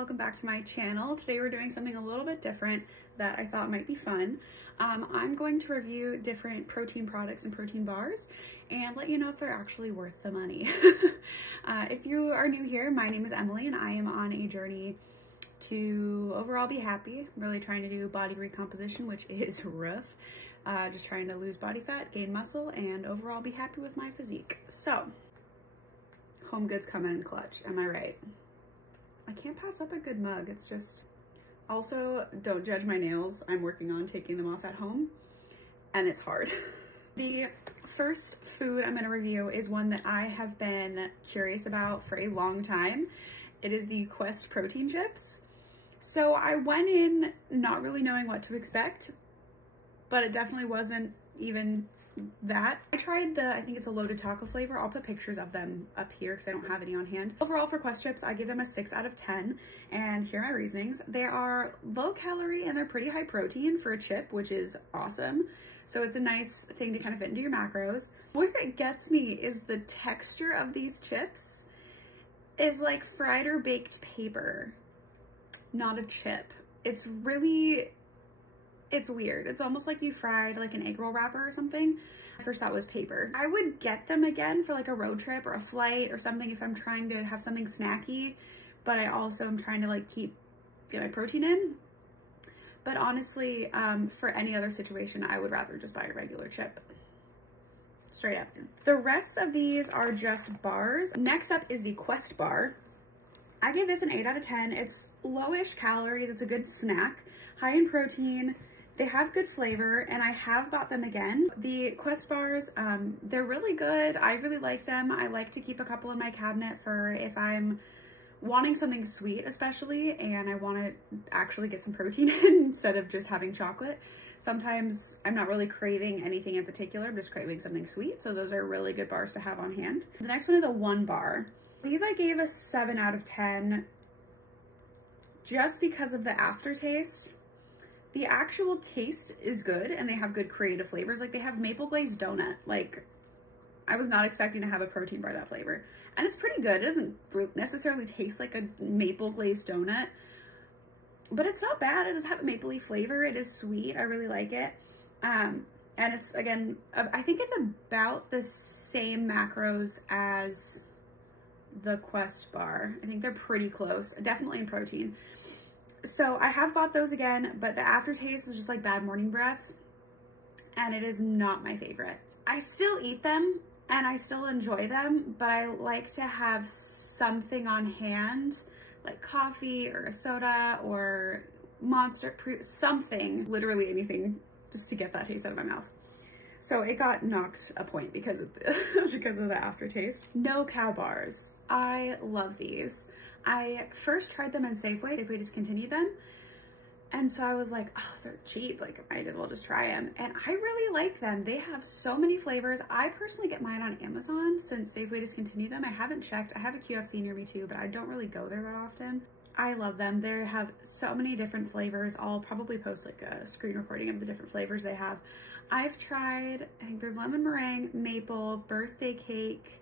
welcome back to my channel. Today we're doing something a little bit different that I thought might be fun. I'm going to review different protein products and protein bars and let you know if they're actually worth the money. If you are new here, my name is Emily and I am on a journey to overall be happy. I'm really trying to do body recomposition, which is rough. Just trying to lose body fat, gain muscle, and overall be happy with my physique. So, home goods coming in clutch, am I right? I can't pass up a good mug. It's just, also don't judge my nails. I'm working on taking them off at home and it's hard. The first food I'm going to review is one that I have been curious about for a long time. It is the Quest protein chips. So I went in not really knowing what to expect, but it definitely wasn't even that. I tried I think it's a loaded taco flavor. I'll put pictures of them up here because I don't have any on hand. Overall for Quest chips, I give them a 6 out of 10. And here are my reasonings. They are low calorie and they're pretty high protein for a chip, which is awesome. So it's a nice thing to kind of fit into your macros. Where it gets me is the texture of these chips is like fried or baked paper, not a chip. It's weird. It's almost like you fried like an egg roll wrapper or something. At first that was paper. I would get them again for like a road trip or a flight or something if I'm trying to have something snacky, but I also am trying to like get my protein in. But honestly, for any other situation, I would rather just buy a regular chip. Straight up. The rest of these are just bars. Next up is the Quest bar. I give this an 8 out of 10. It's lowish calories. It's a good snack, high in protein. They have good flavor and I have bought them again. The Quest bars, they're really good. I really like them. I like to keep a couple in my cabinet for if I'm wanting something sweet especially and I want to actually get some protein in instead of just having chocolate. Sometimes I'm not really craving anything in particular. I'm just craving something sweet. So those are really good bars to have on hand. The next one is a 1 bar. These I gave a 7 out of 10 just because of the aftertaste. The actual taste is good and they have good creative flavors. Like they have maple glazed donut. Like I was not expecting to have a protein bar that flavor. And it's pretty good. It doesn't necessarily taste like a maple glazed donut, but it's not bad. It does have a mapley flavor. It is sweet. I really like it. And it's, again, I think it's about the same macros as the Quest bar. I think they're pretty close, definitely in protein. So I have bought those again, but the aftertaste is just like bad morning breath and it is not my favorite. I still eat them and I still enjoy them, but I like to have something on hand like coffee or a soda or Monster, something, literally anything just to get that taste out of my mouth. So it got knocked a point because of the aftertaste. No cow bars. I love these. I first tried them in Safeway. Safeway discontinued them. And so I was like, oh, they're cheap. Like, I might as well just try them. And I really like them. They have so many flavors. I personally get mine on Amazon since Safeway discontinued them. I haven't checked. I have a QFC near me too, but I don't really go there that often. I love them. They have so many different flavors. I'll probably post like a screen recording of the different flavors they have. I've tried, I think there's lemon meringue, maple, birthday cake,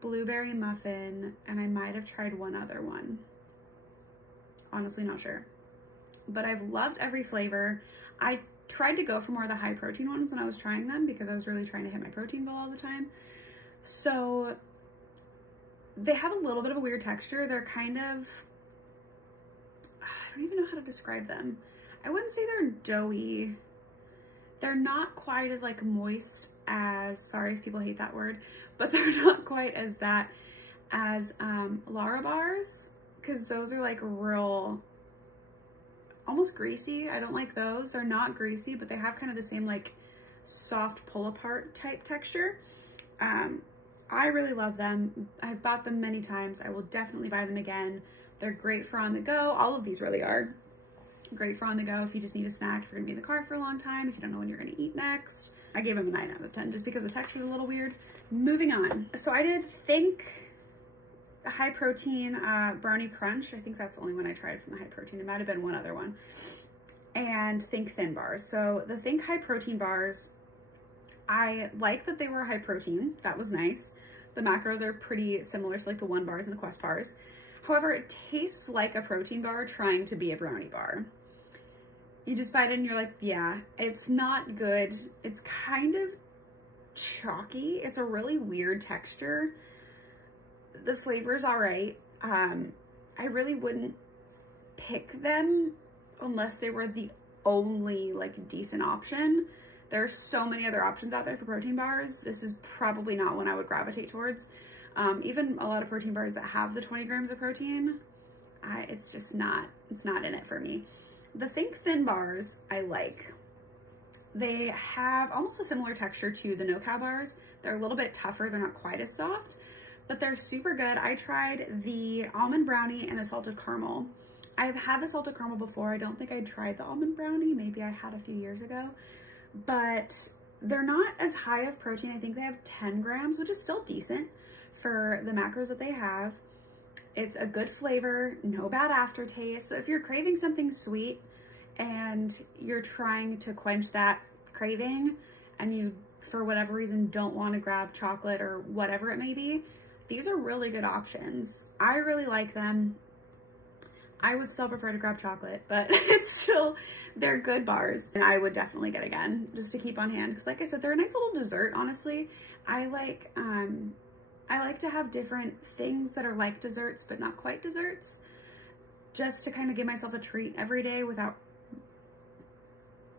blueberry muffin, and I might have tried one other one. Honestly, not sure. But I've loved every flavor. I tried to go for more of the high protein ones when I was trying them because I was really trying to hit my protein goal all the time. So they have a little bit of a weird texture. They're kind of, I don't even know how to describe them. I wouldn't say they're doughy. They're not quite as like moist as, sorry if people hate that word, but they're not quite as that as Lara bars, because those are like real, almost greasy. I don't like those. They're not greasy, but they have kind of the same like soft pull apart type texture. I really love them. I've bought them many times. I will definitely buy them again. They're great for on the go. All of these really are great for on the go if you just need a snack, if you're gonna be in the car for a long time, if you don't know when you're gonna eat next. I gave them a 9 out of 10 just because the texture is a little weird. Moving on. So I did Think high protein brownie crunch. I think that's the only one I tried from the high protein. It might have been one other one. And Think thin bars. So the Think high protein bars, I like that they were high protein. That was nice. The macros are pretty similar to like the 1 bars and the Quest bars. However, it tastes like a protein bar trying to be a brownie bar. You just bite it and you're like, yeah, it's not good. It's kind of chalky. It's a really weird texture. The flavor's all right. I really wouldn't pick them unless they were the only like decent option. There's so many other options out there for protein bars. This is probably not one I would gravitate towards. Even a lot of protein bars that have the 20 grams of protein, it's just not, it's not in it for me. The Think Thin bars I like. They have almost a similar texture to the no-cow bars. They're a little bit tougher. They're not quite as soft, but they're super good. I tried the almond brownie and the salted caramel. I've had the salted caramel before. I don't think I tried the almond brownie. Maybe I had a few years ago, but they're not as high of protein. I think they have 10 grams, which is still decent for the macros that they have. It's a good flavor, no bad aftertaste. So if you're craving something sweet and you're trying to quench that craving and you, for whatever reason, don't want to grab chocolate or whatever it may be, these are really good options. I really like them. I would still prefer to grab chocolate, but it's still, they're good bars. And I would definitely get again, just to keep on hand. Because like I said, they're a nice little dessert, honestly. I like to have different things that are like desserts, but not quite desserts, just to kind of give myself a treat every day without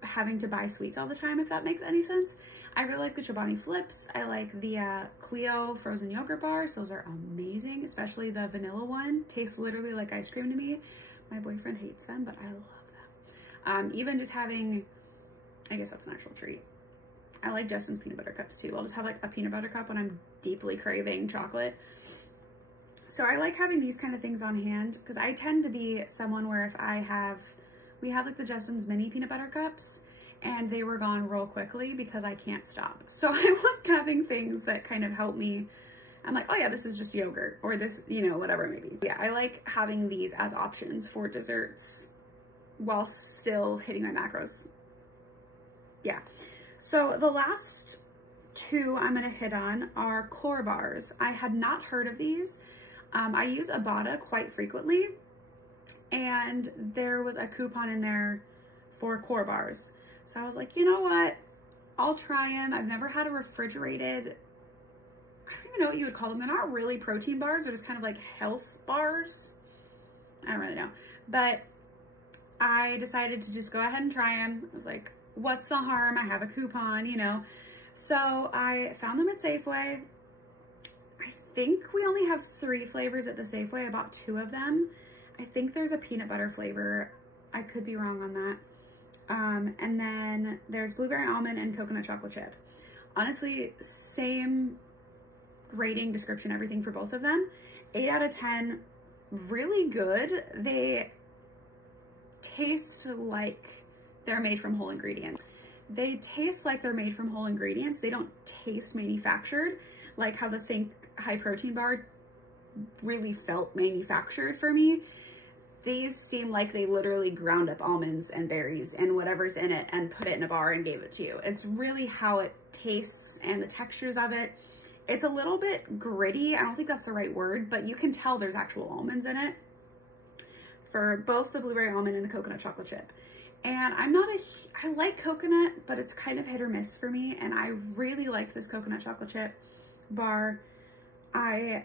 having to buy sweets all the time, if that makes any sense. I really like the Chobani Flips. I like the Clio frozen yogurt bars. Those are amazing, especially the vanilla one. Tastes literally like ice cream to me. My boyfriend hates them, but I love them. Even just having, I guess that's an actual treat. I like Justin's peanut butter cups too. I'll just have like a peanut butter cup when I'm deeply craving chocolate. So I like having these kind of things on hand because I tend to be someone where if we have like the Justin's mini peanut butter cups and they were gone real quickly because I can't stop. So I like having things that kind of help me. I'm like, oh yeah, this is just yogurt or this, you know, whatever it may be. Yeah, I like having these as options for desserts while still hitting my macros. Yeah. So the last two I'm going to hit on are core bars. I had not heard of these. I use Ibotta quite frequently, and there was a coupon in there for core bars. So I was like, you know what? I'll try them. I've never had a refrigerated, I don't even know what you would call them. They're not really protein bars. They're just kind of like health bars. I don't really know. But I decided to just go ahead and try them. I was like, what's the harm? I have a coupon, you know. So I found them at Safeway. I think we only have 3 flavors at the Safeway. I bought 2 of them. I think there's a peanut butter flavor. I could be wrong on that. And then there's blueberry almond and coconut chocolate chip. Honestly, same rating, description, everything for both of them. 8 out of 10, really good. They taste like they're made from whole ingredients. They taste like they're made from whole ingredients. They don't taste manufactured, like how the Think high protein bar really felt manufactured for me. These seem like they literally ground up almonds and berries and whatever's in it and put it in a bar and gave it to you. It's really how it tastes and the textures of it. It's a little bit gritty. I don't think that's the right word, but you can tell there's actual almonds in it for both the blueberry almond and the coconut chocolate chip. And I like coconut, but it's kind of hit or miss for me. And I really liked this coconut chocolate chip bar. I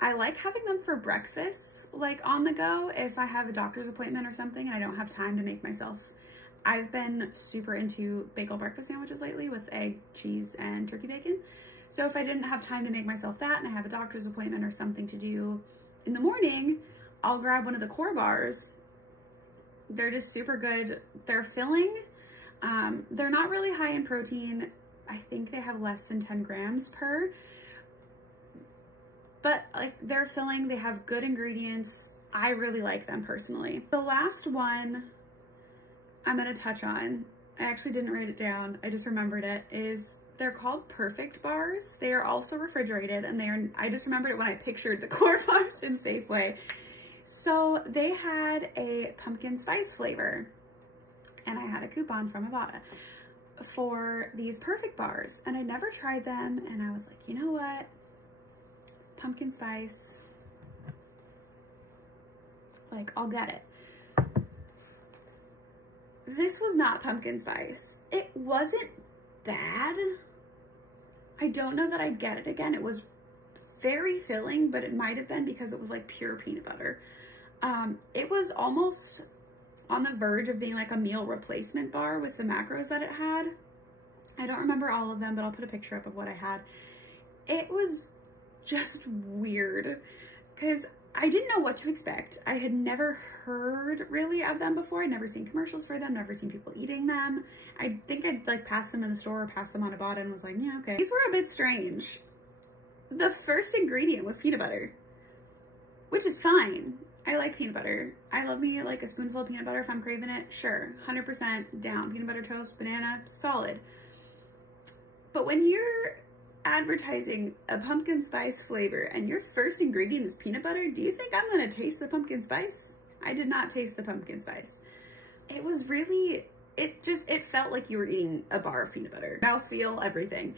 like having them for breakfasts, like on the go, if I have a doctor's appointment or something and I don't have time to make myself. I've been super into bagel breakfast sandwiches lately with egg, cheese, and turkey bacon. So if I didn't have time to make myself that and I have a doctor's appointment or something to do in the morning, I'll grab one of the core bars. They're just super good. They're filling. They're not really high in protein. I think they have less than 10 grams per. But like they're filling. They have good ingredients. I really like them personally. The last one I'm going to touch on, I actually didn't write it down. I just remembered it, is they're called Perfect Bars. They are also refrigerated and I just remembered it when I pictured the core bars in Safeway. So they had a pumpkin spice flavor and I had a coupon from Ibotta for these Perfect Bars and I'd never tried them and I was like, you know what? Pumpkin spice, Like, I'll get it. This was not pumpkin spice. It wasn't bad. I don't know that I'd get it again. It was very filling, but it might have been because it was like pure peanut butter. It was almost on the verge of being like a meal replacement bar with the macros that it had. I don't remember all of them, but I'll put a picture up of what I had. It was just weird because I didn't know what to expect. I had never heard really of them before. I'd never seen commercials for them, never seen people eating them. I think I'd like passed them in the store or passed them on Ibotta and was like, yeah, okay. These were a bit strange. The first ingredient was peanut butter, which is fine. I like peanut butter. I love me like a spoonful of peanut butter if I'm craving it. Sure, 100% down. Peanut butter toast, banana, solid. But when you're advertising a pumpkin spice flavor and your first ingredient is peanut butter, do you think I'm gonna taste the pumpkin spice? I did not taste the pumpkin spice. It was really, it felt like you were eating a bar of peanut butter. Mouthfeel, everything.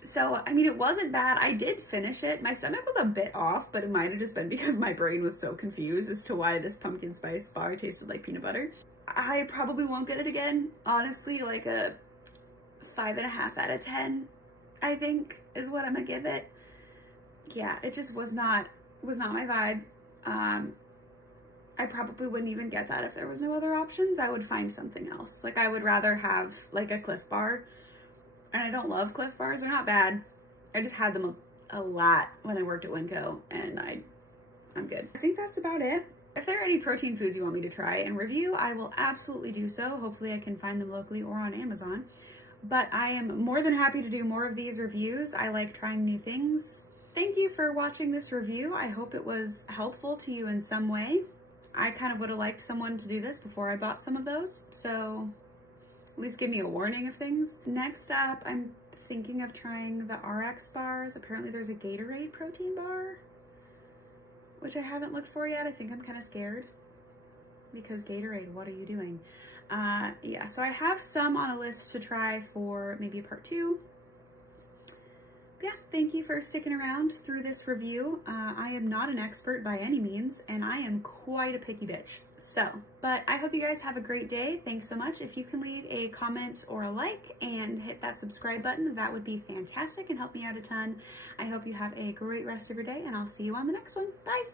So, I mean, it wasn't bad. I did finish it. My stomach was a bit off, but it might have just been because my brain was so confused as to why this pumpkin spice bar tasted like peanut butter. I probably won't get it again. Honestly, like a 5.5 out of 10, I think, is what I'm gonna give it. Yeah, it just was not my vibe. I probably wouldn't even get that if there was no other options. I would find something else. Like, I would rather have like a Cliff Bar. And I don't love Cliff Bars. They're not bad. I just had them a lot when I worked at Winco, and I'm good. I think that's about it. If there are any protein foods you want me to try and review, I will absolutely do so. Hopefully I can find them locally or on Amazon. But I am more than happy to do more of these reviews. I like trying new things. Thank you for watching this review. I hope it was helpful to you in some way. I kind of would have liked someone to do this before I bought some of those, so at least give me a warning of things. Next up, I'm thinking of trying the RX bars. Apparently there's a Gatorade protein bar, which I haven't looked for yet. I think I'm kind of scared because Gatorade, what are you doing? Yeah, so I have some on a list to try for maybe a part 2. Yeah, thank you for sticking around through this review. I am not an expert by any means, and I am quite a picky bitch. But I hope you guys have a great day. Thanks so much. If you can leave a comment or a like and hit that subscribe button, that would be fantastic and help me out a ton. I hope you have a great rest of your day, and I'll see you on the next one. Bye!